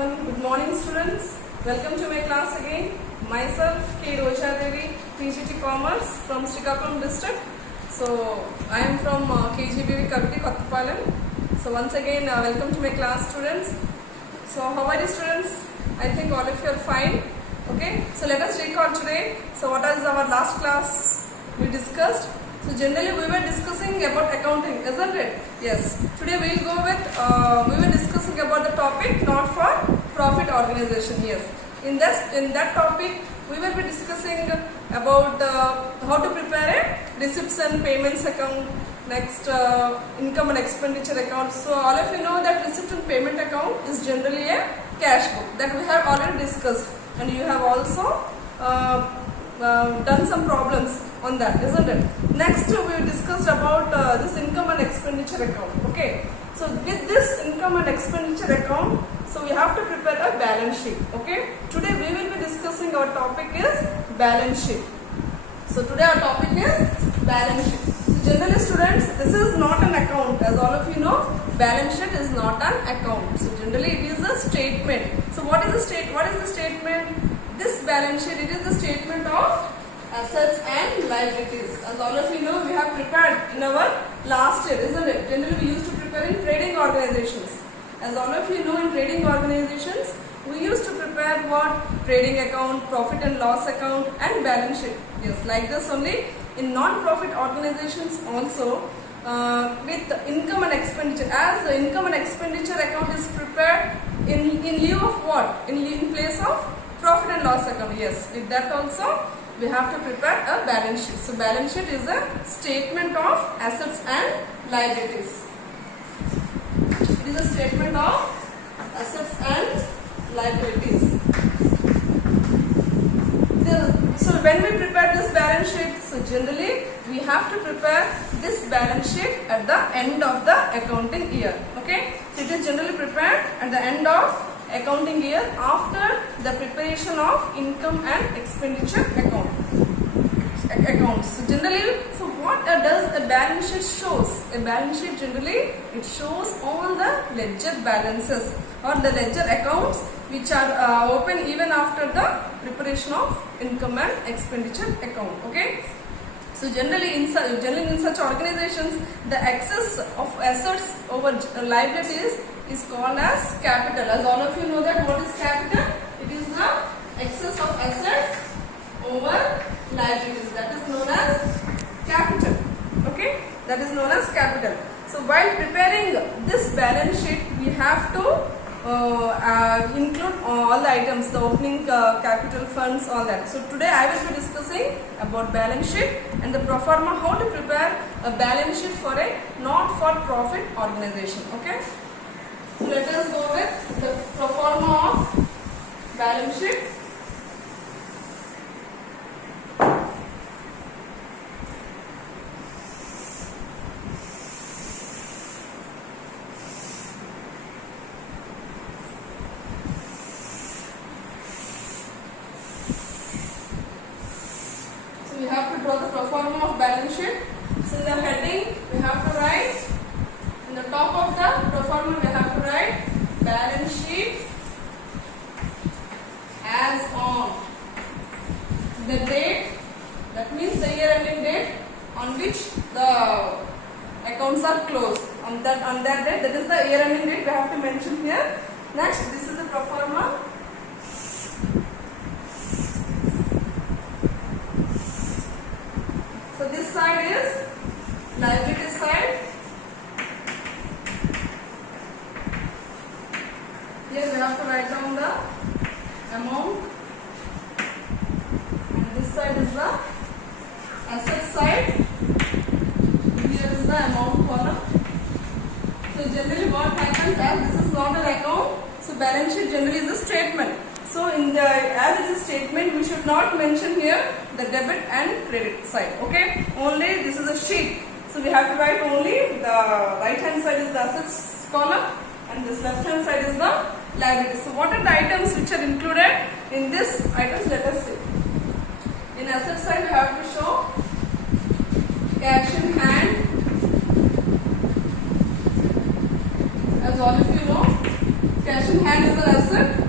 everyone. Good morning, students. Welcome to my class again. Myself, K. Roja Devi, PGT Commerce from Srikakulam district. So, I am from KGBV Kaviti Kottapalam. So, once again, welcome to my class, students. So, how are you, students? I think all of you are fine. Okay. So, let us recall today. So, what is our last class we discussed? So, generally we were discussing about accounting, isn't it? Yes. Today we will go with, we were discussing about the topic not for profit organization. Yes. In that topic, we will be discussing about how to prepare a receipts and payments account, next income and expenditure account. So, all of you know that receipt and payment account is generally a cash book that we have already discussed, and you have also done some problems on that, isn't it? Next, we discussed about this income and expenditure account. Okay, so with this income and expenditure account, so we have to prepare a balance sheet. Okay, today we will be discussing, our topic is balance sheet. So today our topic is balance sheet. So generally, students, this is not an account, as all of you know. Balance sheet is not an account. So generally, it is a statement. So what is the statement? This balance sheet, it is the statement of assets and liabilities. As all of you know, we have prepared in our last year, isn't it? Generally, we used to prepare in trading organizations. As all of you know, in trading organizations, we used to prepare what? Trading account, profit and loss account, and balance sheet. Yes, like this only. In non-profit organizations also, with income and expenditure, as the income and expenditure account is prepared in lieu of what? In place of profit and loss account. Yes, with that also we have to prepare a balance sheet. So balance sheet is a statement of assets and liabilities. It is a statement of assets and liabilities. So when we prepare this balance sheet, so generally we have to prepare this balance sheet at the end of the accounting year. Okay, so it is generally prepared at the end of accounting year after the preparation of income and expenditure accounts. So generally, so what does a balance sheet shows? A balance sheet generally, it shows all the ledger balances or the ledger accounts which are open even after the preparation of income and expenditure account. Okay. So generally in such organizations, the excess of assets over liabilities is called as capital. As all of you know that what is capital? It is the excess of assets over liabilities. That is known as capital. Okay, that is known as capital. So while preparing this balance sheet, we have to include all the items, the opening capital funds, all that. So today I will be discussing about balance sheet and the pro forma, how to prepare a balance sheet for a not-for-profit organization. Okay. So let us go with the pro forma of balance sheet. So we have to draw the pro forma of balance sheet. So in the heading we have to write, in the top of the pro forma we have to write balance sheet as on the date, that means the year ending date on which the accounts are closed. On that date, that is the year ending date we have to mention here. Next, this is the pro forma. So this side is liability side. Here we have to write down the amount, and this side is the asset side. Here is the amount column. So generally what happens, as this is not an account, so balance sheet generally is a statement. So as it is statement, we should not mention here the debit and credit side. Okay, only this is a sheet. So we have to write only the right hand side is the assets column, and this left hand side is the liabilities. So what are the items which are included in this items? Let us see. In asset side, we have to show cash in hand. As all of you know, cash in hand is an asset.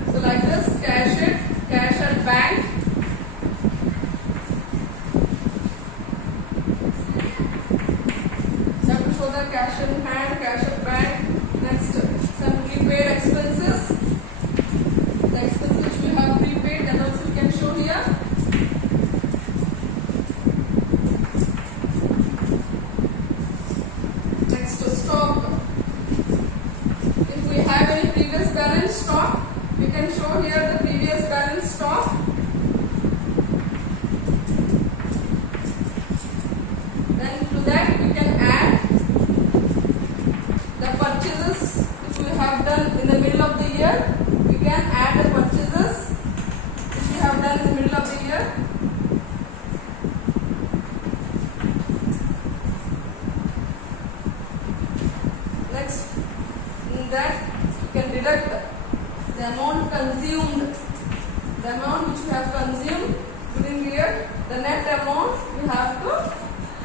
which we have consumed during the year, the net amount we have to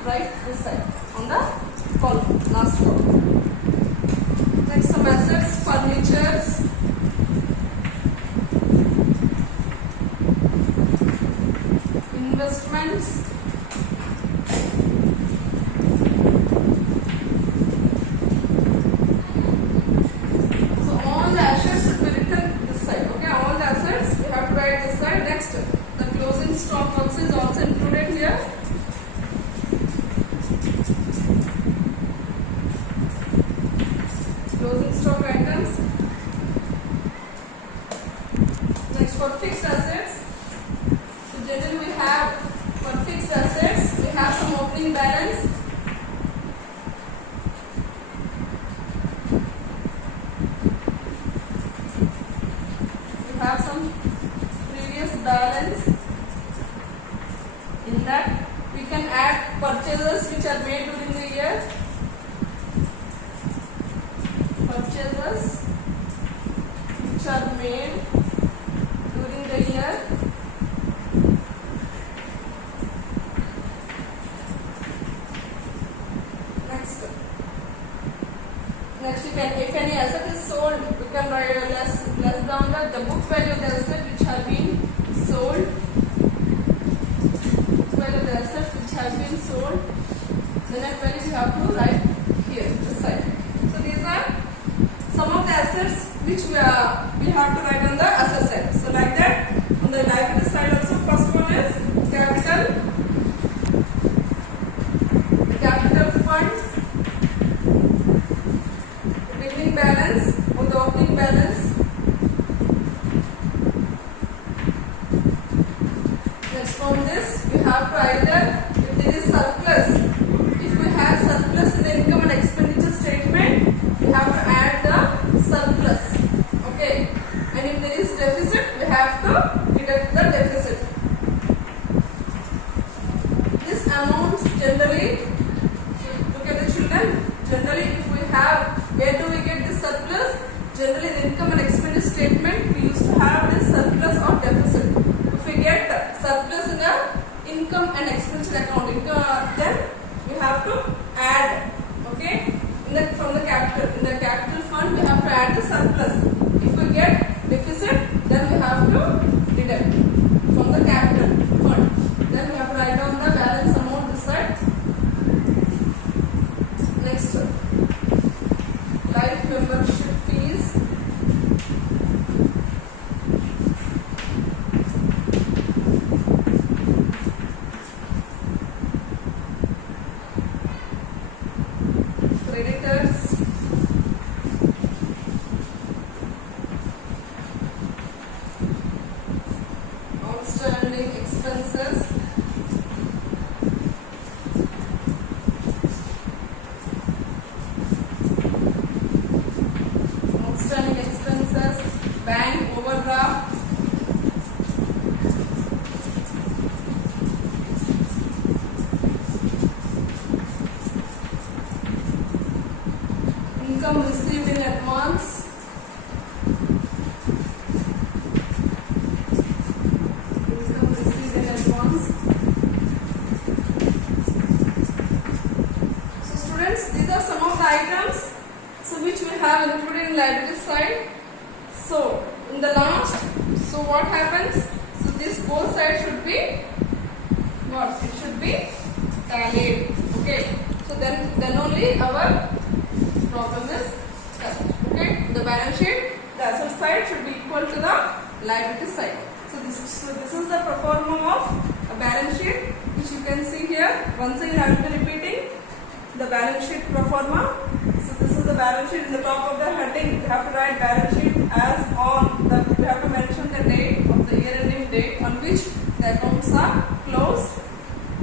write this side on the column, last column. Next, some assets, furnitures, investments, stock also is also included here. Closing stock items. Next, for fixed assets, so generally we have, for fixed assets we have some opening balance, we have some previous balance. In that we can add purchases which are made during the year, purchases which are made during the year, next if any asset is sold, we can write less down the book value of the asset which have been sold, the assets which have been sold, the net value we have to write here, this side. So these are some of the assets which we have to write on the asset side. So like that, on the liability side also, first one is capital, the capital fund, the beginning balance or the opening balance. Next, from this we have to either, if there is surplus, if we have surplus in the income and expenditure statement, we have to add the surplus, okay, and if there is deficit, we have to deduct the deficit. This amount generally, look at the children, generally if we have, where do we get this surplus? Generally the income and expenditure statement, we used to have this surplus or deficit. If we get surplus in the income and expenditure account, then we have to add, okay, from the capital, in the capital fund we have to add the surplus. If we get deficit, then we have to deduct from the capital fund. Then we have to write down the balance amount this side. Next, life membership fees. Creditors, outstanding expenses, bank overdraft, income received in advance, income received in advance. So students, these are some of the items which we have included in liability side. So in the last, so what happens? So this both sides should be what? It should be tallied. Okay. So then only our problem is done. Okay. The balance sheet, the asset side should be equal to the liability side. So this is the pro forma of a balance sheet, which you can see here. Once again I will be repeating the balance sheet pro forma. So this is the balance sheet. In the top of the heading, we have to write balance sheet as on. We have to mention the date of the year ending date on which the accounts are closed.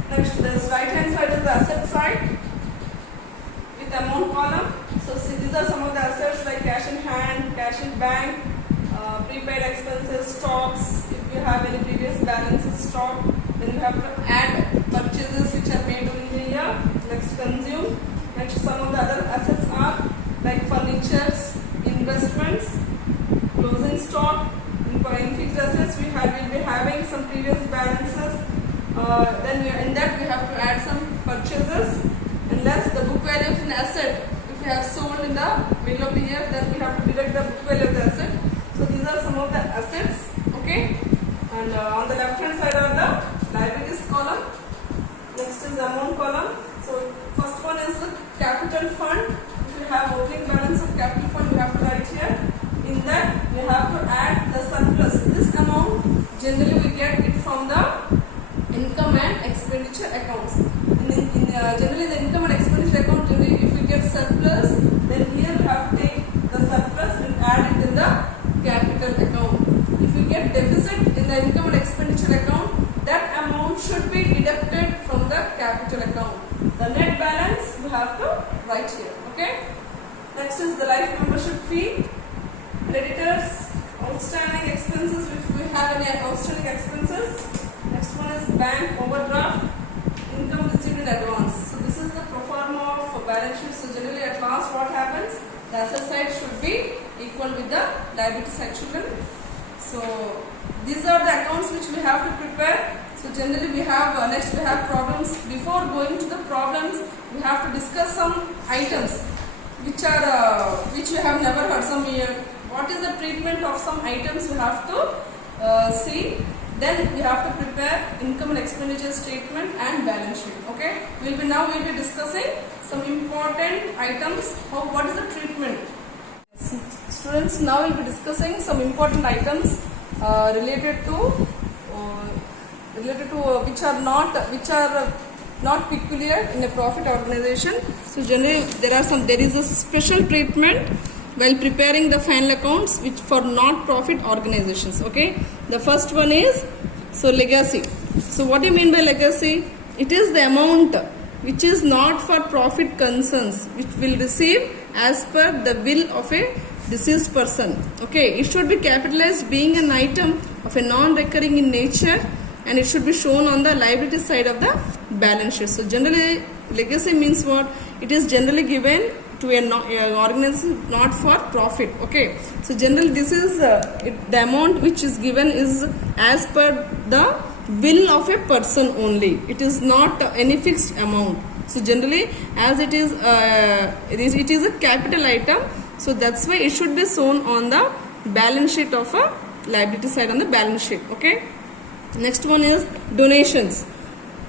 Next, this right hand side is the asset side with amount column. So see, these are some of the assets like cash in hand, cash in bank, prepaid expenses, stocks. If you have any previous balances stock, then you have to add purchases which are made during the year. Next, consume. Next, some of the other assets are like furnitures, investments, closing stock, in fixed assets we will be having some previous balances. Then in that we have to add some purchases, and less the book value of an asset. If we have sold in the middle of the year, then we have to deduct the book value of the asset. So these are some of the assets. Okay, and on the left hand side are the liabilities column. Next is the amount column. So first one is the capital fund. If you have opening balance of capital fund, you have to write here. In that we have to add the surplus. This amount generally we get it from the income and expenditure accounts. Generally the income and expenditure account, generally if we get surplus, then here we have to take the surplus and add it in the capital account. If we get deficit in the income and expenditure account, that amount should be deducted from the capital account. The net balance we have to write here. Okay. Next is the life membership fee, creditors, outstanding expenses. If we have any outstanding expenses. Next one is bank overdraft, income received in advance. So this is the pro forma of balance sheet. So generally at last what happens? The asset side should be equal with the liability side, children. So these are the accounts which we have to prepare. So generally we have next we have problems. Before going to the problems, we have to discuss some items which are which you have never heard. Some what is the treatment of some items we have to see. Then we have to prepare income and expenditure statement and balance sheet. Okay, we'll be discussing some important items. What is the treatment? Students, now we'll be discussing some important items related to which are not peculiar in a profit organization. So generally there is a special treatment while preparing the final accounts which for not profit organizations. Okay, the first one is legacy. So what do you mean by legacy? It is the amount which is not for profit concerns which will receive as per the will of a deceased person. Okay, it should be capitalized being an item of a non-recurring in nature, and it should be shown on the liability side of the balance sheet. So generally legacy means what? It is generally given to a organization not for profit. Okay, so generally this is the amount which is given is as per the will of a person only. It is not any fixed amount. So generally as it is a capital item, so that's why it should be shown on the balance sheet of a liability side on the balance sheet. Okay, next one is donations.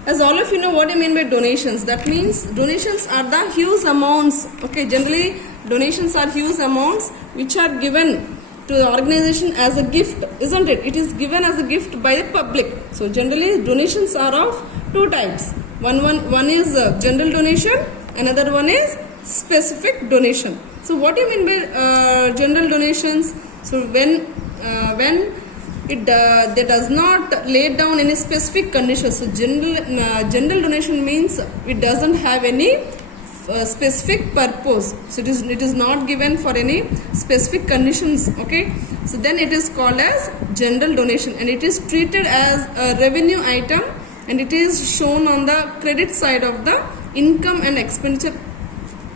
As all of you know what I mean by donations, that means donations are the huge amounts. Okay, generally donations are huge amounts which are given to the organization as a gift, isn't it? It is given as a gift by the public. So generally donations are of two types. One is general donation, another one is specific donation. So what do you mean by general donations? So when it does not lay down any specific conditions. So general donation means it doesn't have any specific purpose. So it is not given for any specific conditions. Okay, so then it is called as general donation, and it is treated as a revenue item, and it is shown on the credit side of the income and expenditure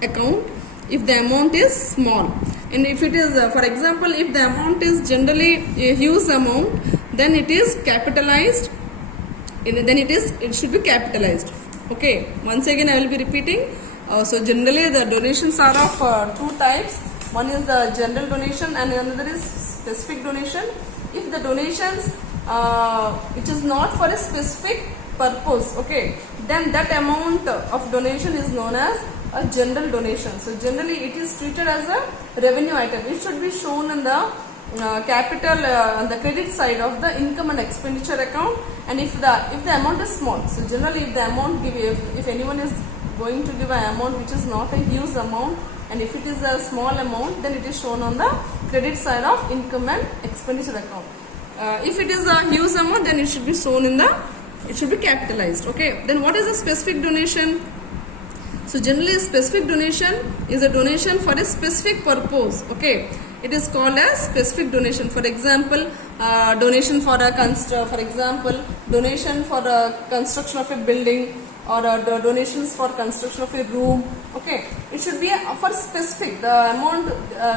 account if the amount is small. And if it is for example, if the amount is generally a huge amount, then it is capitalized, then it should be capitalized. Okay, once again I will be repeating. So generally the donations are of two types. One is the general donation and another is specific donation. If the donations which is not for a specific purpose, okay, then that amount of donation is known as a general donation. So generally it is treated as a revenue item. It should be shown in the capital on the credit side of the income and expenditure account, and if the amount is small. So generally if the amount if anyone is going to give an amount which is not a huge amount, and if it is a small amount, then it is shown on the credit side of income and expenditure account. If it is a huge amount, then it should be shown it should be capitalized. Okay, then what is a specific donation? So generally a specific donation is a donation for a specific purpose. Okay, it is called as specific donation. For example, donation for a donation for a construction of a building, or donations for construction of a room. Okay, it should be for specific. The amount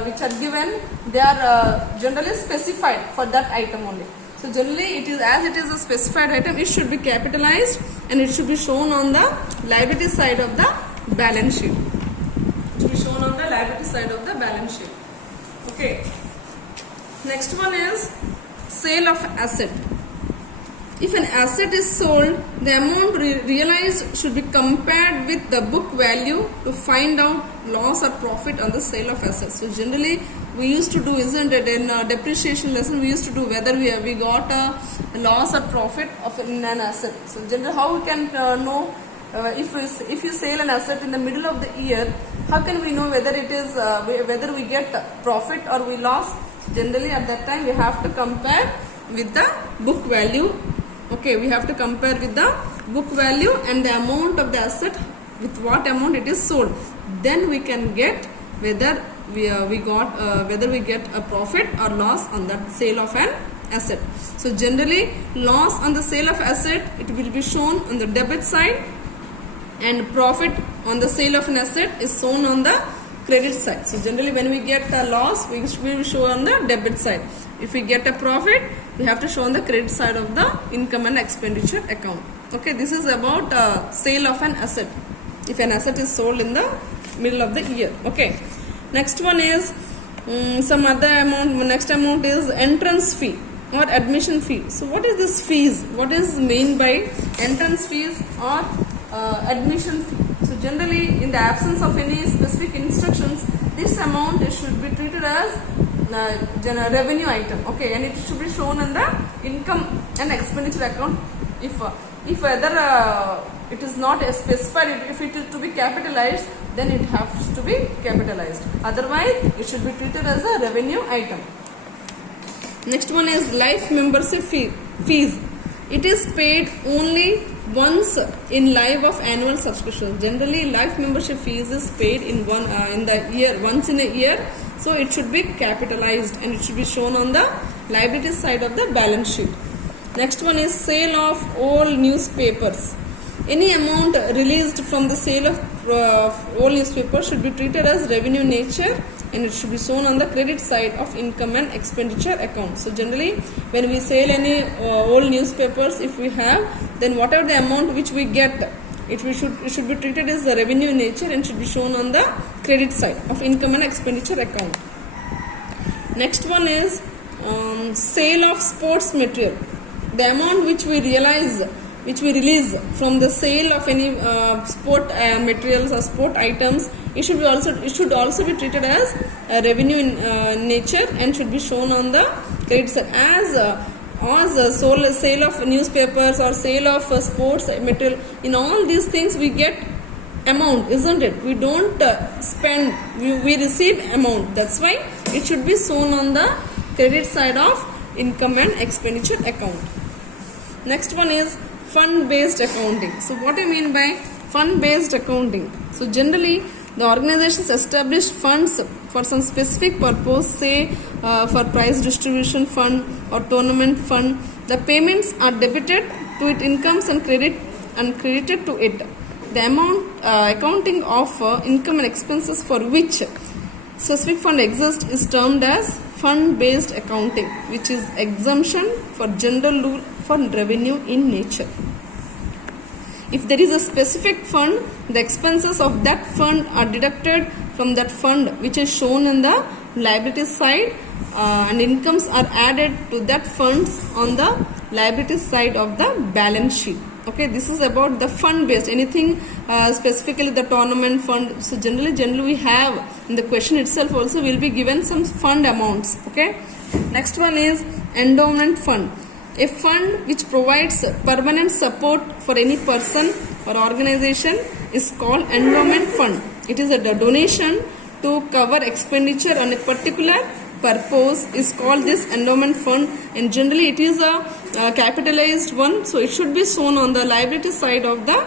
which are given, they are generally specified for that item only. So generally it is, as it is a specified item, it should be capitalized and it should be shown on the liability side of the balance sheet. It should be shown on the liability side of the balance sheet. Okay. Next one is sale of asset. If an asset is sold, the amount realized should be compared with the book value to find out loss or profit on the sale of assets. So generally we used to do, isn't it, in a depreciation lesson we used to do whether we got a loss or profit of in an asset. So generally how we can know if you sell an asset in the middle of the year, how can we know whether it is whether we get profit or we lost? Generally at that time we have to compare with the book value. Okay, we have to compare with the book value and the amount of the asset with what amount it is sold. Then we can get whether we get a profit or loss on that sale of an asset. So generally loss on the sale of asset, it will be shown on the debit side, and profit on the sale of an asset is shown on the credit side. So generally when we get a loss, we will show on the debit side. If we get a profit, we have to show on the credit side of the income and expenditure account. Okay, this is about sale of an asset. If an asset is sold in the middle of the year. Okay, next one is some other amount. Next amount is entrance fee or admission fee. So what is this fees? What is meant by entrance fees or admission fee? So generally in the absence of any specific instructions, this amount should be treated as revenue item. Okay, and it should be shown in the income and expenditure account. If whether it is not specified, if it is to be capitalized, then it has to be capitalized. Otherwise it should be treated as a revenue item. Next one is life membership fees. It is paid only once in life of annual subscription. Generally life membership fees is paid in once in a year. So it should be capitalized and it should be shown on the liability side of the balance sheet. Next one is sale of all newspapers. Any amount released from the sale of all newspapers should be treated as revenue nature and it should be shown on the credit side of income and expenditure account. So generally when we sell any old newspapers, if we have, then whatever the amount which we get, it should be treated as the revenue nature and should be shown on the credit side of income and expenditure account. Next one is sale of sports material. The amount which we release from the sale of any sport materials or sport items, it should also be treated as a revenue in nature and should be shown on the credit side. As sale of newspapers or sale of sports material, in all these things we get amount, isn't it? We don't spend, we receive amount. That's why it should be shown on the credit side of income and expenditure account. Next one is fund-based accounting. So what do you mean by fund-based accounting? So generally the organizations establish funds for some specific purpose, say for prize distribution fund or tournament fund. The payments are debited to its incomes and credited to it. The amount accounting of income and expenses for which specific fund exists is termed as fund-based accounting, which is exemption for general rule for revenue in nature. If there is a specific fund, the expenses of that fund are deducted from that fund, which is shown in the liability side, and incomes are added to that funds on the liability side of the balance sheet. Okay, this is about the fund based. Anything specifically the tournament fund. So generally we have in the question itself also will be given some fund amounts. Okay, next one is endowment fund. A fund which provides permanent support for any person or organization is called endowment fund. It is a donation to cover expenditure on a particular purpose is called this endowment fund, and generally it is a capitalized one, so it should be shown on the liability side of the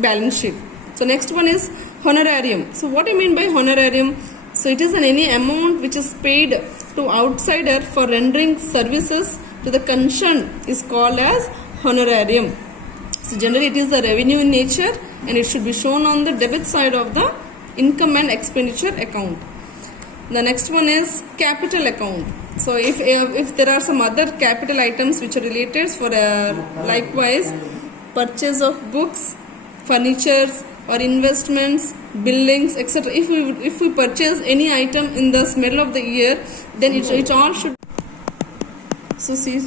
balance sheet. So next one is honorarium. So what do you mean by honorarium? So it is any amount which is paid to outsider for rendering services to the concerned is called as honorarium. So generally it is the revenue in nature and it should be shown on the debit side of the income and expenditure account. The next one is capital account. So if there are some other capital items which are related for likewise purchase of books, furnitures or investments, buildings, etc. If we purchase any item in the middle of the year, then it all should. So see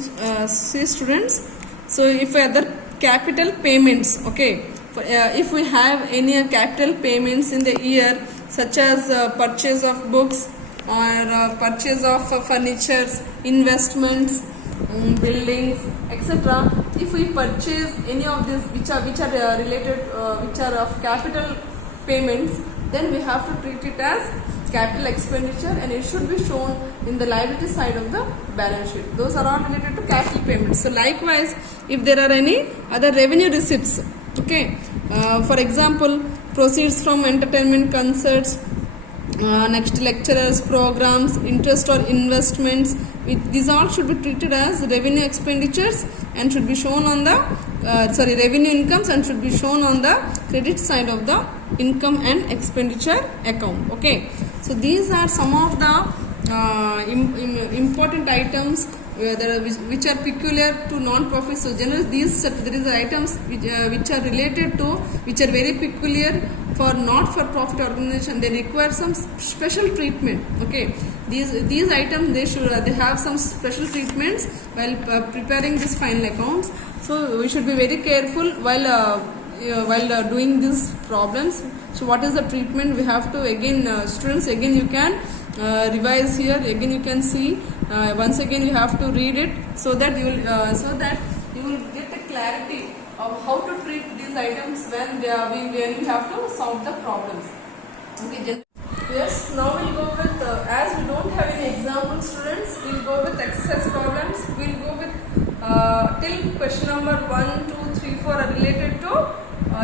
students. So if other capital payments, okay. If we have any capital payments in the year, such as purchase of books or purchase of furnitures, investments, buildings, etc. If we purchase any of these which are related, which are of capital payments, then we have to treat it as capital expenditure, and it should be shown in the liability side of the balance sheet. Those are all related to capital payments. So likewise, if there are any other revenue receipts, okay, for example, proceeds from entertainment, concerts, next lecturers, programs, interest or investments, these all should be treated as revenue expenditures and should be shown on the revenue incomes and should be shown on the credit side of the income and expenditure account. Okay, so these are some of the important items which are peculiar to non-profit. So generally there is items which are related to, which are very peculiar for not-for-profit organization. They require some special treatment. Okay, these items they have some special treatments while preparing this final accounts. So we should be very careful while doing these problems. So what is the treatment? We have to again, students, again you can revise here. Again you can see. Once again you have to read it so that you will get a clarity of how to treat these items when we have to solve the problems. Okay. Yes. Now we'll go with as we don't have any example, students, we'll go with exercise problems. We'll go with till question number 1, 2, 3, 4 are related to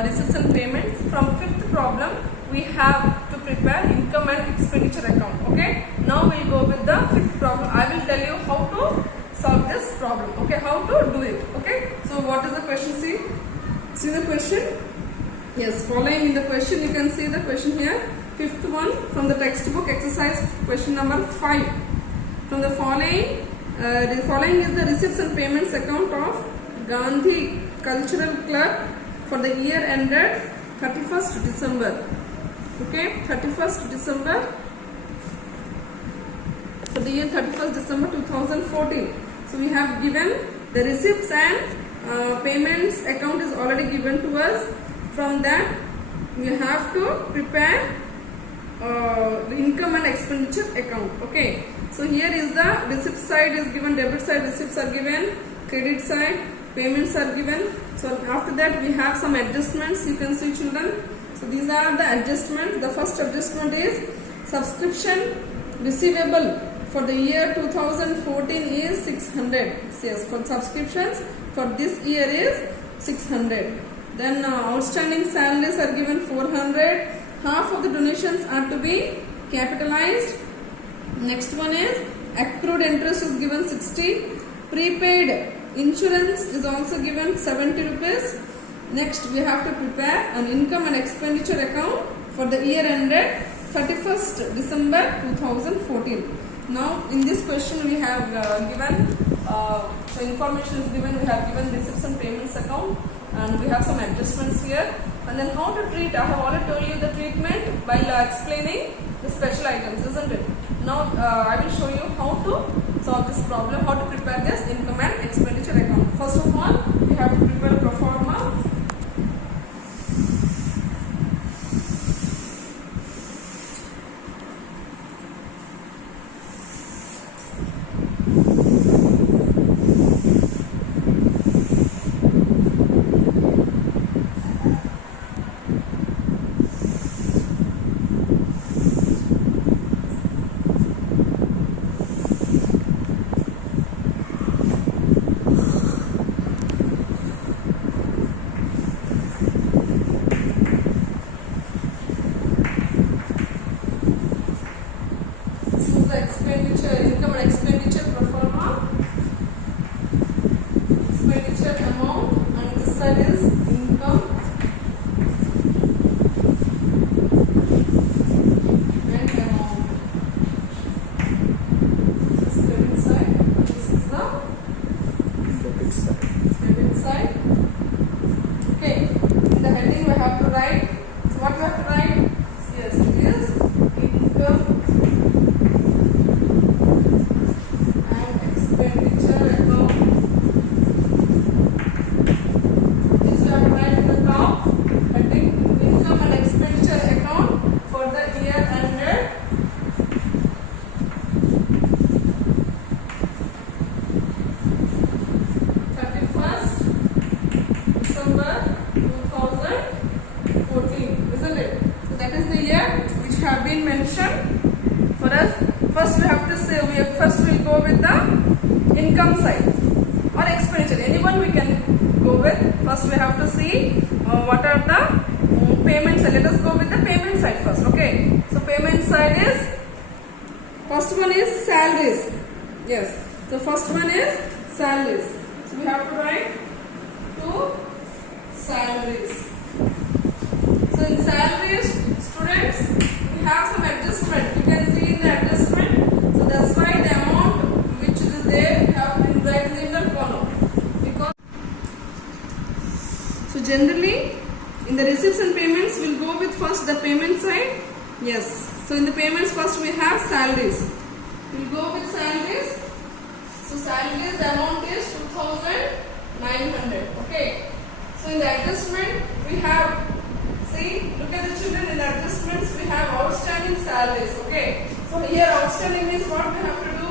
receipts and payments. From fifth problem, we have to prepare income and expenditure account. Okay. Now we'll go with the fifth problem. I will tell you how to solve this problem. Okay, how to do it. Okay. So what is the question? See the question. Yes, following in the question, you can see the question here. Fifth one from the textbook, exercise question number 5. From the following is the receipts and payments account of Gandhi Cultural Club for the year ended 31st December. Okay, 31st December. For the year 31st December 2014. So we have given the receipts and payments account is already given to us. From that we have to prepare the income and expenditure account. Okay, so here is the receipt side is given, debit side receipts are given, credit side payments are given. So after that we have some adjustments. You can see, children. So these are the adjustments. The first adjustment is subscription receivable for the year 2014 is 600. Yes, for subscriptions for this year is 600. Then outstanding salaries are given 400. Half of the donations are to be capitalized. Next one is accrued interest is given 60. Prepaid insurance is also given 70 rupees. Next we have to prepare an income and expenditure account for the year ended 31st December 2014. Now in this question we have given so information is given. We have given receipts and payments account, and we have some adjustments here. And then how to treat, I have already told you the treatment while explaining the special items, isn't it? Now I will show you how to solve this problem, how to prepare this income and expenditure account. First of all, we have to prepare a pro forma. write. So what we have to write? Yes, it is income and expenditure account. This we have to write in the top heading, income and expenditure account for the year ended 31st December 2014, isn't it? So that is the year which have been mentioned for us. First we have to say, first we will go with the income side or expenditure. Anyone we can go with. First we have to see what are the payments. Let us go with the payment side first. Okay. So payment side is, first one is salaries. Yes. So first one is salaries. So we have to write two salaries. So in salaries, students, we have some adjustment. You can see in the adjustment. So that's why the amount which is there, we have to write in the column. Because so generally, in the receipts and payments, we'll go with first the payment side. Yes. So in the payments, first we have salaries. We'll go with salaries. So salaries, the amount is 2,900. Okay. So in the adjustment, we have, see, look at the children, in the adjustments, we have outstanding salaries. Okay. So here outstanding means what we have to do?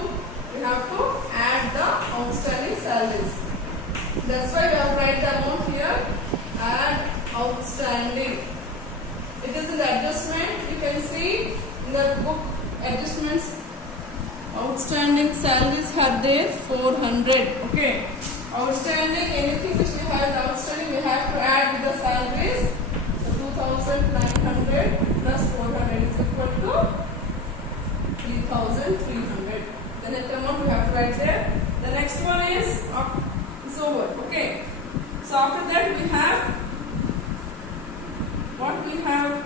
We have to add the outstanding salaries. That's why we have write the amount here. Add outstanding. It is in the adjustment. You can see in the book adjustments, outstanding salaries are there 400. Okay. Outstanding, anything which we have outstanding, we have to add with the salaries. So 2,900 plus 400 is equal to 3,300. The net amount we have to write there. The next one is over. Okay. So after that we have what we have.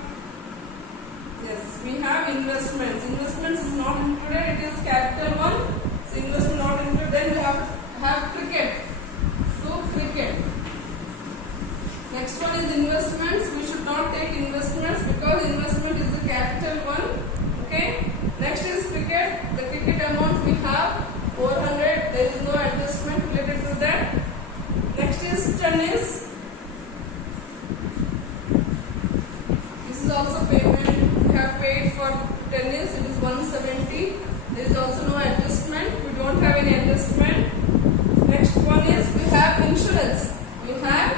Yes, we have investments. Investments is not included. It is capital one. So investment not included. Then we have cricket. So cricket. Next one is investments. We should not take investments because investment is the capital one. Okay. Next is cricket. The cricket amount we have 400. There is no adjustment related to that. Next is tennis. This is also payment. We have paid for tennis. It is 170. There is also no adjustment. We don't have any adjustment. Next one is we have insurance. We have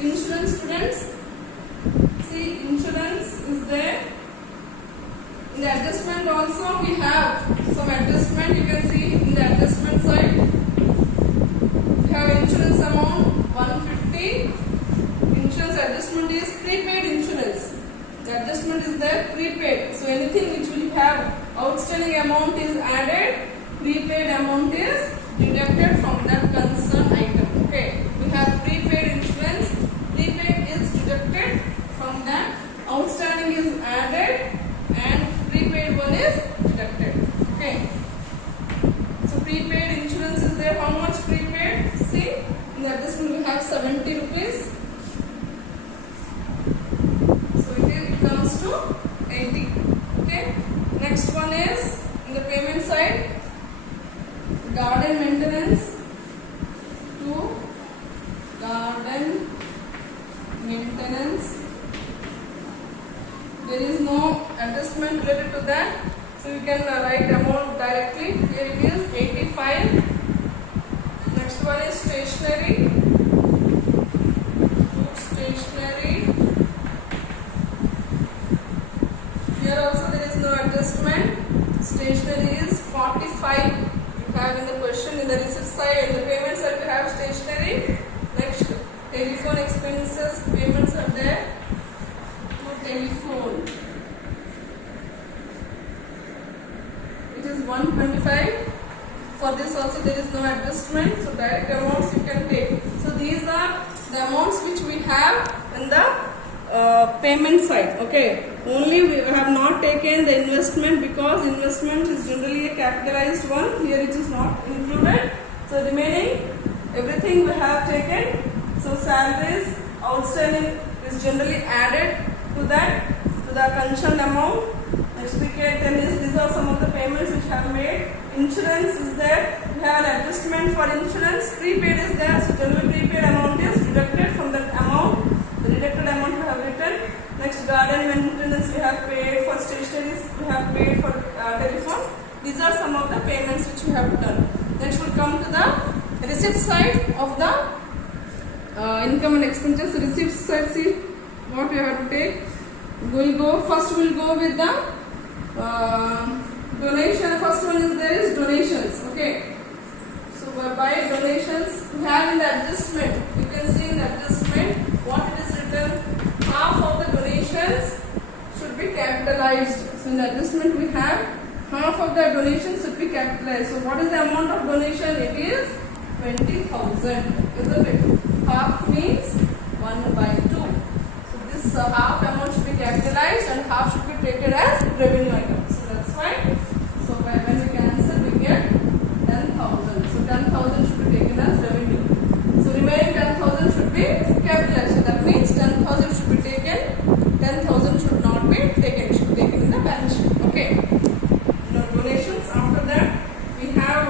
insurance, students. See, insurance is there. In the adjustment also we have some adjustment. You can see in the adjustment side. We have insurance amount 150. Insurance adjustment is prepaid insurance. The adjustment is there, prepaid. So anything which will have outstanding amount is added, prepaid amount is deducted from that concerned item. Okay. We have prepaid insurance, prepaid is deducted from that, outstanding is added, and prepaid one is deducted. Okay. So prepaid insurance is there. How much prepaid? See, in the adjustment we have 70 rupees. Comes to 80. Okay. Next one is in the payment side, garden maintenance. To garden maintenance. There is no adjustment related to that. So you can write amount directly. Here it is 85. Next one is stationery. Stationery. Here also there is no adjustment. Stationery is 45. You have in the question, in the receipt side, in the payment side you have stationery. Next, telephone expenses, payments are there. To telephone. It is 125. For this also there is no adjustment. So direct amounts you can take. So these are the amounts which we have in the payment side. Okay. Only we have not taken the investment because investment is generally a capitalized one. Here it is not included. So remaining everything we have taken. So salaries, outstanding is generally added to that, to the concerned amount. Next we get, then these are some of the payments which have made. Insurance is there. We have an adjustment for insurance. Prepaid is there. So generally prepaid amount is deducted from that amount. The deducted amount we have written. Next, garden maintenance we have paid, for stationeries we have paid, for telephone. These are some of the payments which we have done. Next we'll come to the receipt side of the income and expenses. So receipt side, see what we have to take. We'll go with the donation. First one is donations. Okay. So by donations we have in the adjustment. You can see in the adjustment what it is written. Half of the donations should be capitalized. So in the adjustment we have half of the donations should be capitalized. So what is the amount of donation? It is 20,000, isn't it? Half means 1 by 2. So this half amount should be capitalized and half should be treated as revenue item. So that's fine. So when we cancel we get 10,000. So 10,000 should be taken as revenue. So remaining 10,000 should be capitalized. So that means 10,000 should be taken. 10,000 should not be taken. It should be taken in the balance sheet. Okay. Now donations. After that we have.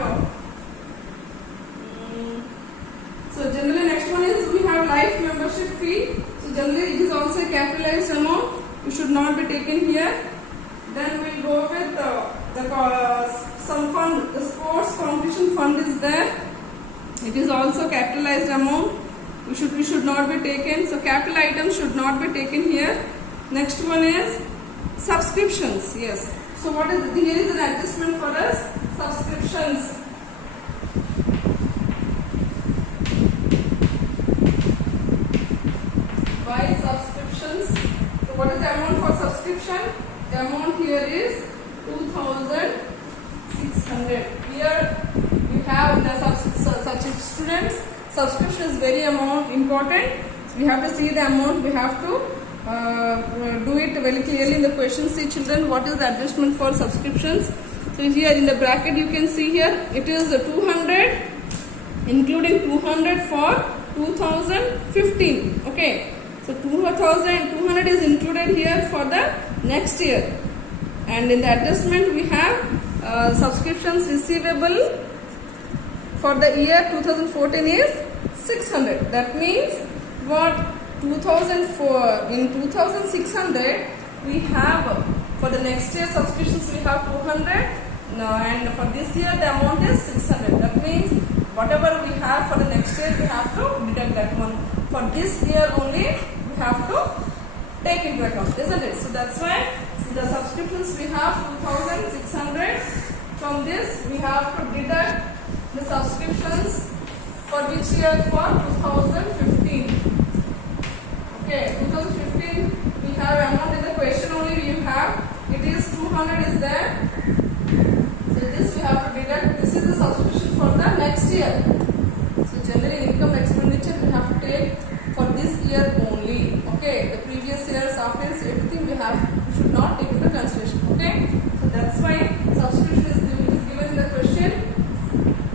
So generally next one is we have life membership fee. So generally it is also a capitalized amount. It should not be taken here. Then we'll go with some fund. The sports competition fund is there. It is also capitalized amount. We should not be taken. So capital items should not be taken here. Next one is subscriptions. Yes. So what is here is an adjustment for us. Subscriptions. By subscriptions. So what is the amount for subscription? The amount here is 2,600. Here we have the students. Subscription is very important. So we have to see the amount. We have to do it very clearly in the question. See children, what is the adjustment for subscriptions? So here in the bracket you can see here it is 200, including 200 for 2015. Okay. So 200 is included here for the next year. And in the adjustment we have subscriptions receivable for the year 2014 is 600. That means what? 2004 in 2600 we have for the next year subscriptions we have 200. Now and for this year the amount is 600. That means whatever we have for the next year we have to deduct that one. For this year only we have to take into account, isn't it? So that's why the subscriptions we have 2,600. From this we have to deduct the subscriptions for which year? For 2015. Okay, 2015 we have amount in the question only we have. It is 200 is there. So this we have to deduct. This is the subscription for the next year. So generally income expenditure we have to take for this year only. Okay, the previous years, after everything we should not take into consideration. Okay, so that's why subscription is given in the question,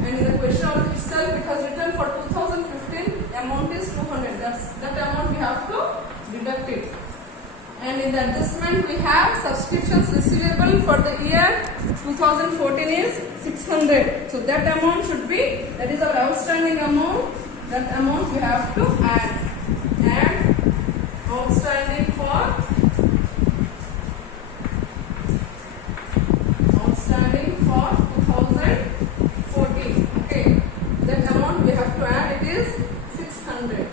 and in the question itself it has written for 2015 amount is 200. That amount we have to deduct it. And in the adjustment we have subscriptions receivable for the year 2014 is 600. So that amount should be, that is our outstanding amount. That amount we have to add. And outstanding for 2014. Okay, that amount we have to add. It is 600.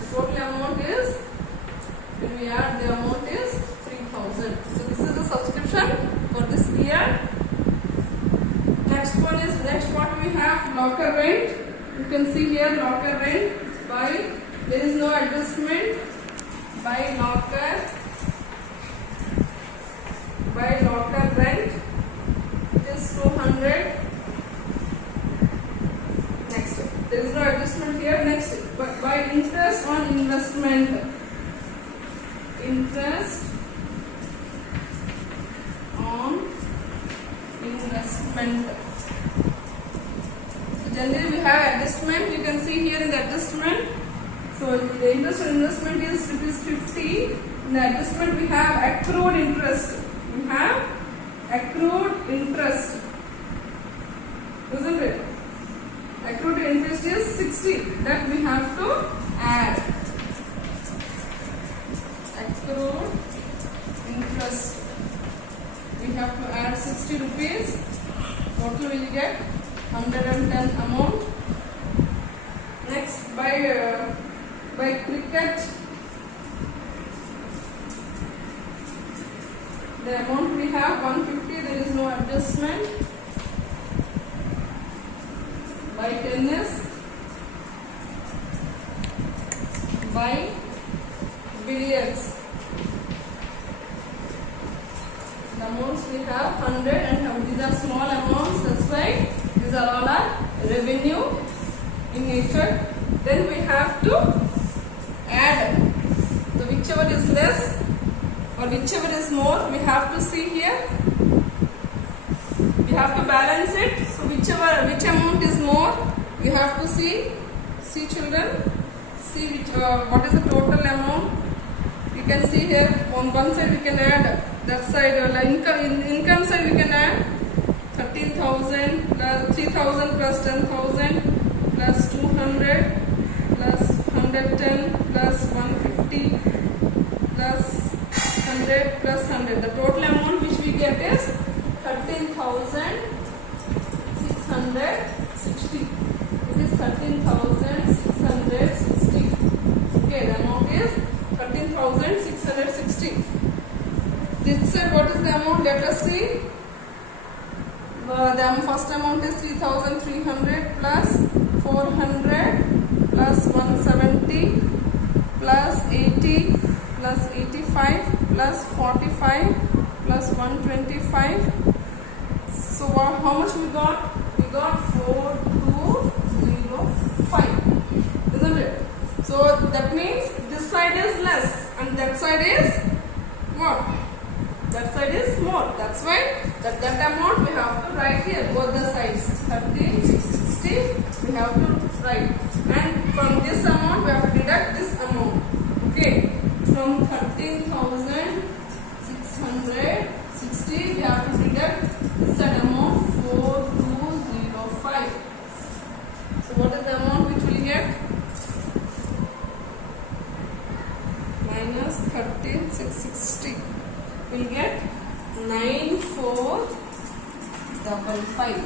The total amount is, when we add the amount is 3,000. So this is the subscription for this year. Next one is, next what we have, locker rent. You can see here locker rent by, there is no adjustment, by locker rent is 200. Next, there is no adjustment here. Next, by interest on investment. Interest on investment. So generally we have adjustment. You can see here in the adjustment So the interest on investment is rupees 50. In the adjustment we have accrued interest. We have accrued interest, isn't it? Accrued interest is 60. That we have to add. Accrued interest. We have to add 60 rupees. Total will get 110 amount. Next, by cricket, the amount we have 150. There is no adjustment. By tennis, by billiards, the amounts we have 100 and these are small amounts. That's why these are all our revenue in nature. Then we have to add. So whichever is less or whichever is more, we have to see here. We have to balance it. So which amount is more, you have to see children, see what is the total amount. You can see here on one side we can add, that side income side we can add 13,000 plus 3,000 plus 10,000 plus 200 plus 110 plus 150 plus 100 plus 100. The total amount which we get is 13,660. This is 13,660. Okay, the amount is 13,660. This side, what is the amount? Let us see. The first amount is 3,300 plus 400 plus 170 plus 80 plus 85 plus 45 plus 125. So how much we got? We got 4205, isn't it? So that means this side is less and that side is what? That side is more. That's why that amount we have to write here, both the sides. 1360 we have to write, and from this amount we have to deduct this amount. Okay, from 13,660 we have to deduct this amount 4205. So what is the amount which we get? Minus 13,660. We'll get 9455.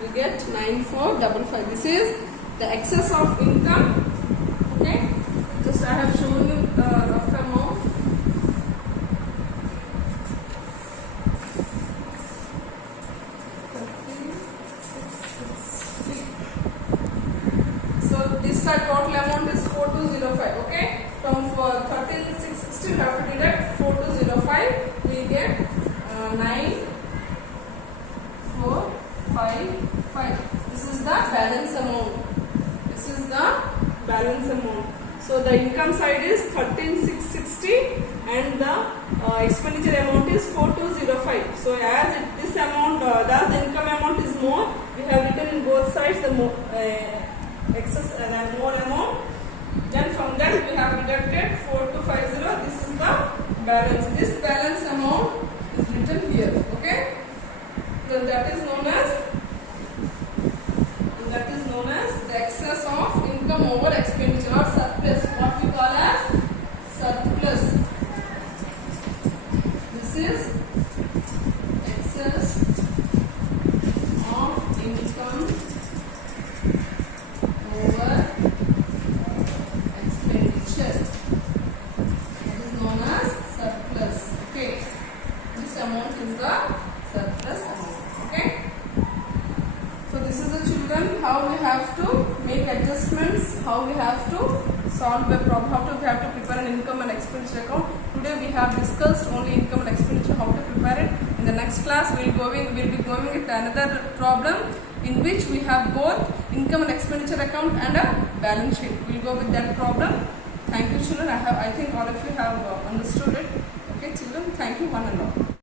We'll get 9455. This is the excess of income. Okay, just I have shown you the rough amount. So this total amount is 4205. Okay, from 13,660 we have to deduct 4205. We get 9455. This is the balance amount. This is the balance amount. So the income side is 13,660 and the expenditure amount is 4205. So as this amount, thus the income amount is more, we have written in both sides the more, excess and more amount. Then from that we have deducted 4250. This is the balance. This balance amount is written here. Okay. So that is known as the excess of income over expenditure or surplus. What we call as surplus. This is excess of income over expenditure. That is known as surplus. Okay. This amount is the surplus amount. Okay. So this is the children how we have to make adjustments, how we have to solve a problem, how we have to prepare an income and expenditure account. Today we have discussed only income and expenditure, how to prepare it. In the next class we will be going with another problem in which we have both income and expenditure account and a balance sheet. We will go with that problem. Thank you children. I think all of you have understood it. Okay children, thank you one and all.